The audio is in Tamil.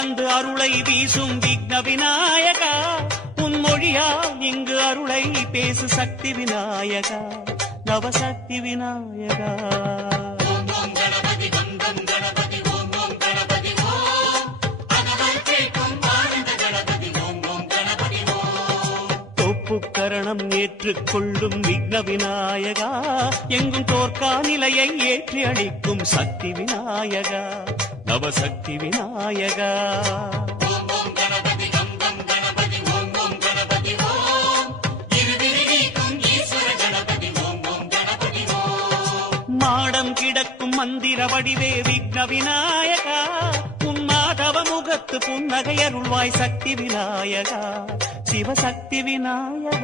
தந்து அருளை வீசும் விக்ன விநாயகா, உன் மொழியால் இங்கு அருளை பேசு சக்தி விநாயகா, நவசக்தி விநாயகா. கரணம் ஏற்றுக்கொள்ளும் விக்ன விநாயகா, எங்கும் தோற்கா நிலையை ஏற்றி அளிக்கும் சக்தி விநாயகா, நவசக்தி விநாயகா. மாடம் கிடக்கும் மந்திர வடிவே விக்ன விநாயகா, உன் மாதவ முகத்து புன்னகை அருள்வாய் சக்தி விநாயகா, சிவசக்தி விநாயகா.